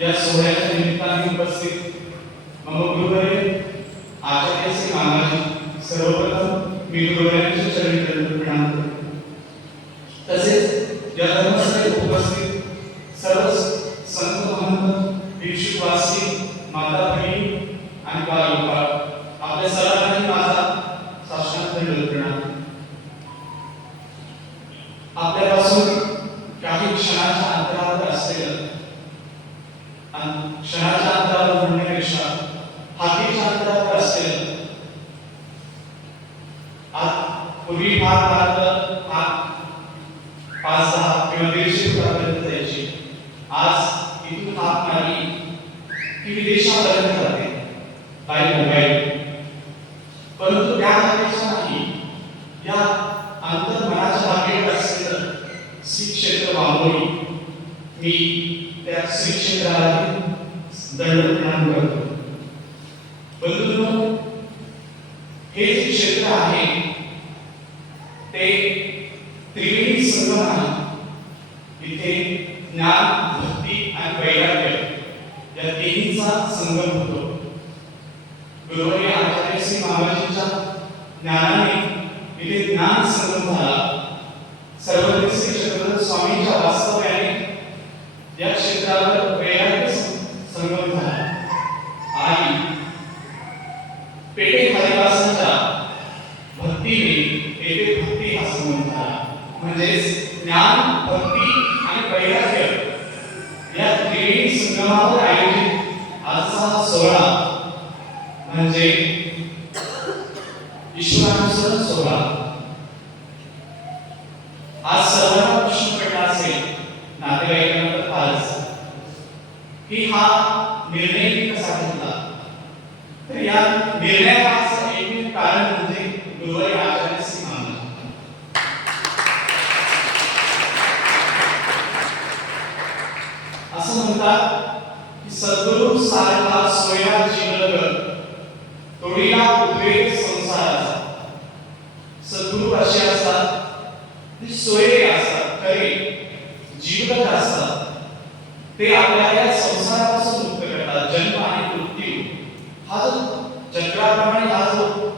या सोहळ्याच्या निमित्ताने उपस्थित मम गुरुवरे आचार्य श्री मामाजी सर्वप्रथम मी गुरुवरांच्या चरणी दंड प्रणाम करतो. तसेच या धर्मसभेत उपस्थित सर्व संत महंत भिक्षुक वासी माता बहिणी आणि बालगोपाळ, आपल्या सर्वांनाही माझा साष्टांग दंड प्रणाम आपल्यापासून काही क्षणाच्या अंतरावर असलेलं आणि क्षणाच्या अंतरावर म्हणण्यापेक्षा हातीच्या अंतरावर असलेलं पूर्वी फार पाच किंवा दीडशे फुटापर्यंत जायची. आज इथून हात विदेशापर्यंत जाते. By mobile. परंतु त्या हातापेक्षा नाही. या अंतर मनाच्या बागेत असलेलं श्री क्षेत्र बांबोळी मी त्या श्री क्षेत्राला जायला प्रणाम करतो. बंधूंनो हे जे क्षेत्र आहे ते त्रिवेणी संगम आहे. इथे ज्ञान भक्ती आणि वैराग्य या तिन्हीचा संगम होतो. गुरुवारी आचार्य श्री महाराजांच्या ज्ञानाने इथे ज्ञान संगम झाला. सर्वज्ञ श्री चक्रधर स्वामींच्या वास्तव्याने या क्षेत्रावर वैराग्य संगम आणि पेटे हरिदासांच्या भक्तीने पेटे भक्ती हा संगम म्हणजेच ज्ञान भक्ती आणि वैराग्य या त्रिवेणी संगमावर आयोजित आजचा हा सोहळा म्हणजे ईश्वरानुसरण सोहळा आज सर्वांना प्रश्न पडला असेल नातेवाईकांना तर फारच की हा निर्णय मी कसा घेतला तर या निर्णयाचं एकमेव कारण म्हणजे गुरुवारी आचार्य श्री महाराज असं म्हणतात की सद्गुरु सारखा सोया जीवलग तोडीला उद्वेग संसाराचा सद्गुरु असे असतात. ते सोयरे असतात खरे. जीवक असतात. ते आपल्या या संसारापासून मुक्त करतात. जन्म आणि मृत्यू. हा जो चक्राप्रमाणे हा जो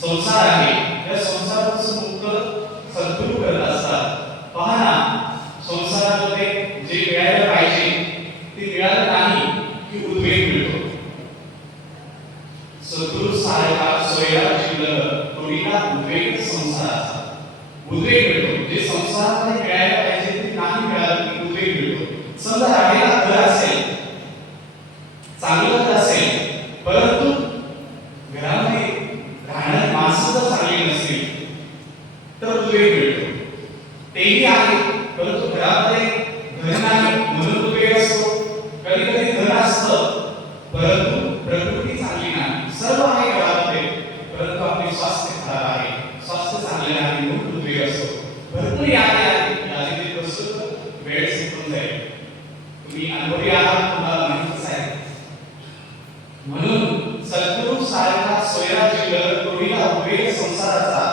संसार आहे या संसारापासून मुक्त सद्गुरु करतात असतात पहा ना संसारामध्ये जे मिळायला पाहिजे ते मिळालं नाही की उद्वेग मिळतो सद्गुरु सारखा सोयरा जीवलं तोडीला उद्वेग संसाराचा उद्वेग मिळतो जे संसारामध्ये मिळायला पाहिजे ते नाही मिळालं की उद्वेग मिळतो समजा राहिला घर असेल चांगलं घर असेल परंतु घरामध्ये राहणारी माणसं जर चांगली नसतील तर उद्वेग मिळतो. तेही आहे परंतु घरामध्ये घर नाही म्हणून उद्वेग असतो. कधी कधी घर असतं परंतु प्रकृती चांगली नाही. सर्व आहे घरामध्ये परंतु आपले स्वास्थ्य खराब आहे. स्वास्थ्य चांगले नाही म्हणून उद्वेग असतो. भरपूर यादी आहे यादीत बसतो वेळ संपून जाईल तुम्ही अनुभवी आहात तुम्हाला माहितीच आहे म्हणून सद्गुरु सारखा सोयरा जीवन तोडीला उभे संसाराचा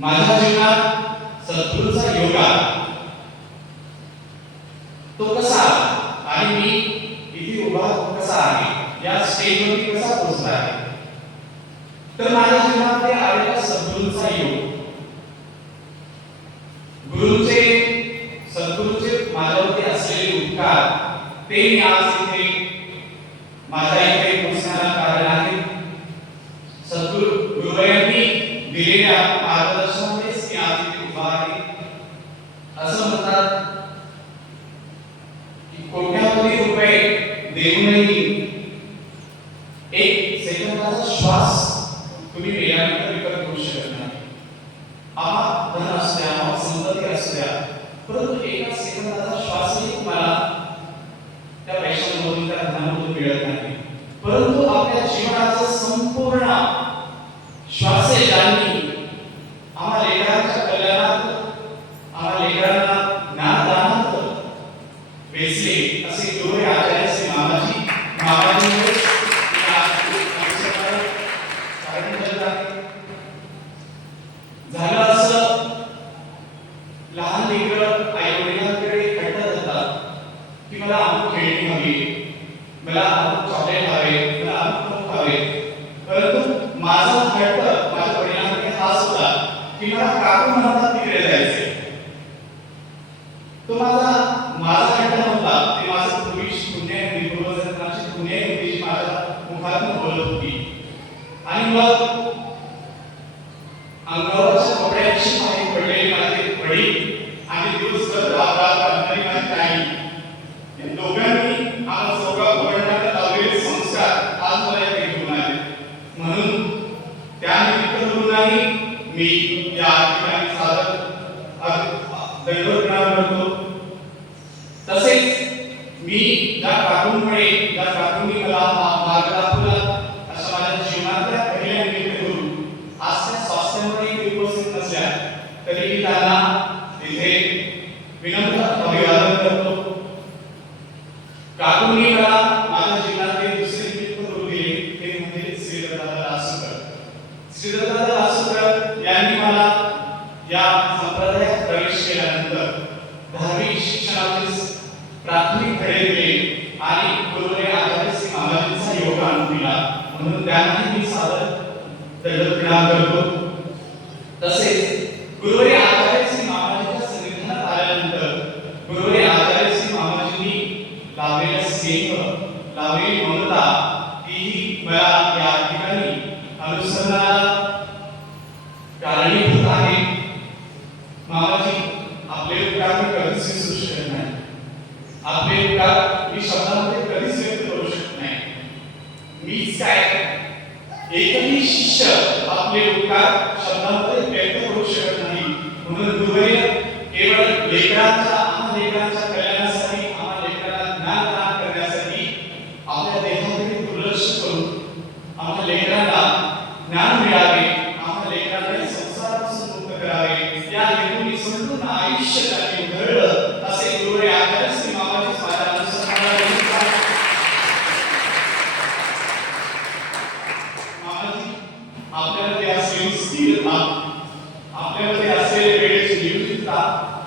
माझ्या जीवनात सद्गुरूचा योग आला तो कसा आला आणि मी इथे उभा कसा आहे या स्टेजवरती कसा पोहोचला आहे तर माझ्या जीवनामध्ये आलेला सद्गुरूचा योग. गुरुचे सद्गुरूचे माझ्यावरती असलेले उपकार ते मी आज इथे माझ्या इथे पोहोचण्याला कारण आहे सद्गुरु गुरुवायांनी दिलेल्या मार्गदर्शनामुळेच मी आज इथे उभा आहे असं म्हणतात की कोट्यावधी रुपये देऊनही एक सेकंदाचा श्वास तुम्ही वेळाने विकत करू शकत नाही आम्हा धन असू द्या आम्हा संपत्ती असू द्या परंतु एका सेकंदाचा श्वासही तुम्हाला त्या पैशांमधून त्या धनामधून मिळत नाही परंतु आपल्या जीवनाचं संपूर्ण श्वास ज्यांनी आम्हा लेकरांच्या कल्याणात आम्हा लेकरांना ज्ञानदानात वेचले असे गुरु आचार्य श्री मामाजी महाराजांमुळे झालं असं की मला काकू म्हणतात तिकडे जायचंय तो माझा माझा अड्डा नव्हता ते माझं पूर्वीश पुण्य पूर्वजन्माची पुण्य होती माझ्या मुखातून बोलत होती आणि मग अंगावरच्या कपड्याची माहिती पडलेली माझे वडील आणि दिवसभर रात रात अंतरी माझी आई या दोघांनी आम्हा चौघा उघडण्यात लावलेले संस्कार आज मला इथे घेऊन आले म्हणून त्या निमित्त म्हणूनही मी या ठिकाणी सादर दैवत प्रणाम करतो तसेच मी ज्या काकूंमुळे ज्या काकूंनी मला हा मार्ग दाखवला अशा माझ्या जीवनातल्या पहिल्या निमित्त करून आज त्या स्वास्थ्यामुळे मी उपस्थित नसल्या तरी मी त्यांना तिथे विनम्र अभिवादन करतो. काकूंनी मला माझ्या जीवनातील दुसरे मित्र करून दिले ते म्हणजे श्रीदत्तदादा लासूकर श्रीदत्तदादा लासूकर यांनी मला या संप्रदायात प्रवेश केल्यानंतर धार्मिक शिक्षणाचे प्राथमिक धडे दिले आणि गुरुने आचार्य श्री महाराजांचा योग आणून दिला. म्हणून त्यांनाही मी सादर दंड करतो तसेच गुरुवारी आचार्य श्री महाराजांच्या सन्निधानात आल्यानंतर गुरुवारी आचार्य श्री महाराजांनी लावलेला स्नेह लावलेली ममता तीही मला या ठिकाणी अनुसरणाला कारणीभूत आहे मामाजी आपले उपकार मी कधीच विसरू शकत नाही आपले उपकार मी शब्दामध्ये कधीच व्यक्त करू शकत नाही मीच काय एकही आपले उपकार शब्दामध्ये व्यक्त करू शकत नाही. म्हणून गुरुवर्य केवळ लेकरांच्या आम्हा लेकरांच्या कल्याणासाठी आम्हा लेकरांना ज्ञान दान करण्यासाठी आपल्या देहाकडे दुर्लक्ष करून आम्हा लेकरांना ज्ञान मिळावे आम्हा लेकरांना संसारापासून मुक्त करावे. या हेतूने संपूर्ण आयुष्य त्यांनी उधळलं असे गुरुवर्य आचार्य श्री मामाजी माझ्या अनुसरणाला मामाजी आपल्यामध्ये असलेली स्थिरता आपल्यामध्ये असलेले वेळेची नियोजितता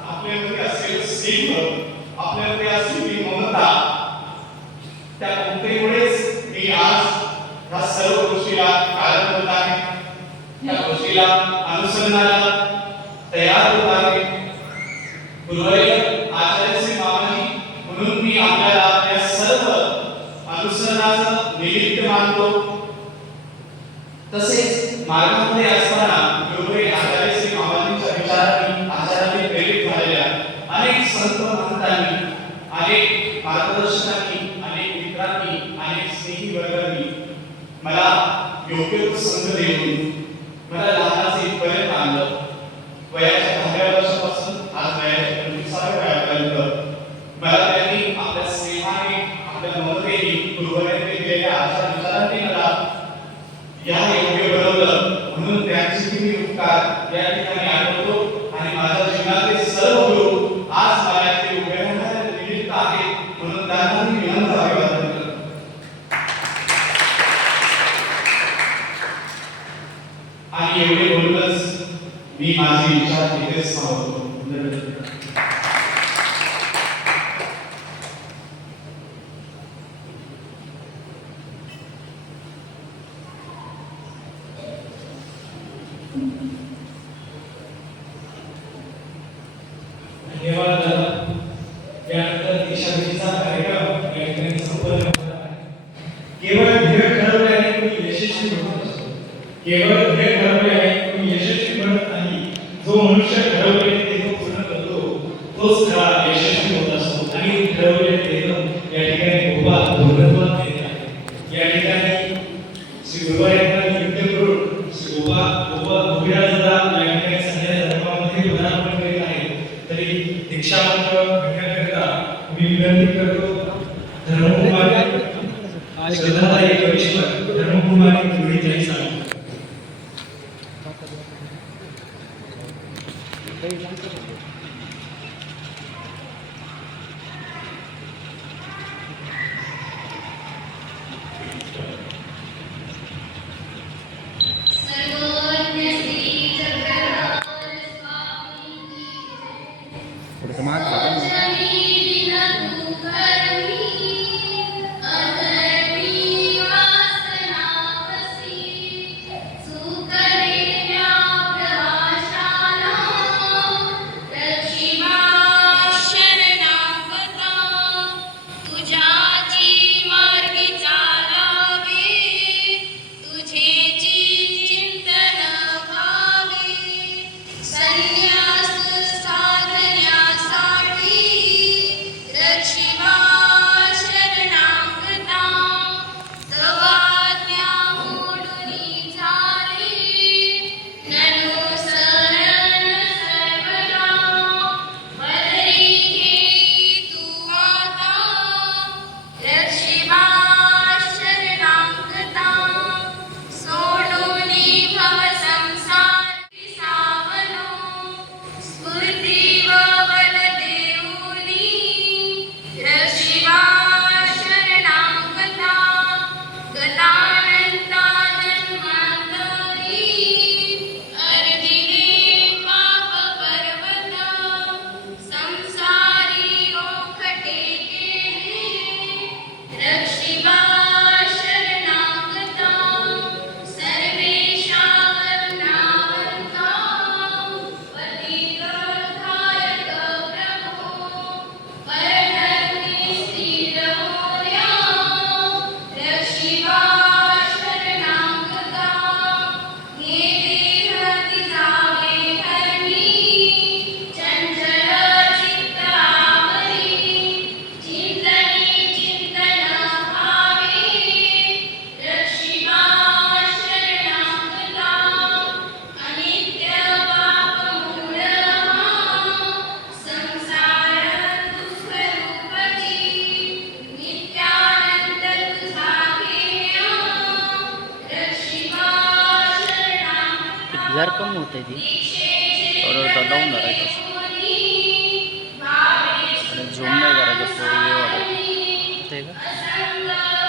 आपल्यामध्ये असलेलं स्नेह आपल्यामध्ये असलेली ममता त्या ममतेमुळेच मी आज ह्या सर्व गोष्टीला कारण होत आहे या गोष्टीला अनुसरणाला तयार होत आहे गुरुवर्य आचार्य श्री मामाजी म्हणून मी आपल्याला या सर्व अनुसरणाचं निमित्त मानतो. तसेच मार्गामध्ये असताना गुरुवारी आचार्य श्री मामाजींच्या विचारांनी आचारांनी प्रेरित झालेल्या अनेक संत महंतांनी अनेक मार्गदर्शकांनी अनेक मित्रांनी अनेक स्नेही वर्गांनी मला योग्य तो संघ देऊन Malalakasin ko yung talo. Kaya siya da direção ठिकाणी श्री यांना नियुक्त करून श्री या ठिकाणी सगळ्या धर्मामध्ये पदार्पण करीत तरी दीक्षामंत्र घेण्याकरिता मी विनंती करतो धर्मकुमारी श्रद्धाताई होते ती. थोडं लावून धरायचं असं आणि झूम नाही करायचं ते का?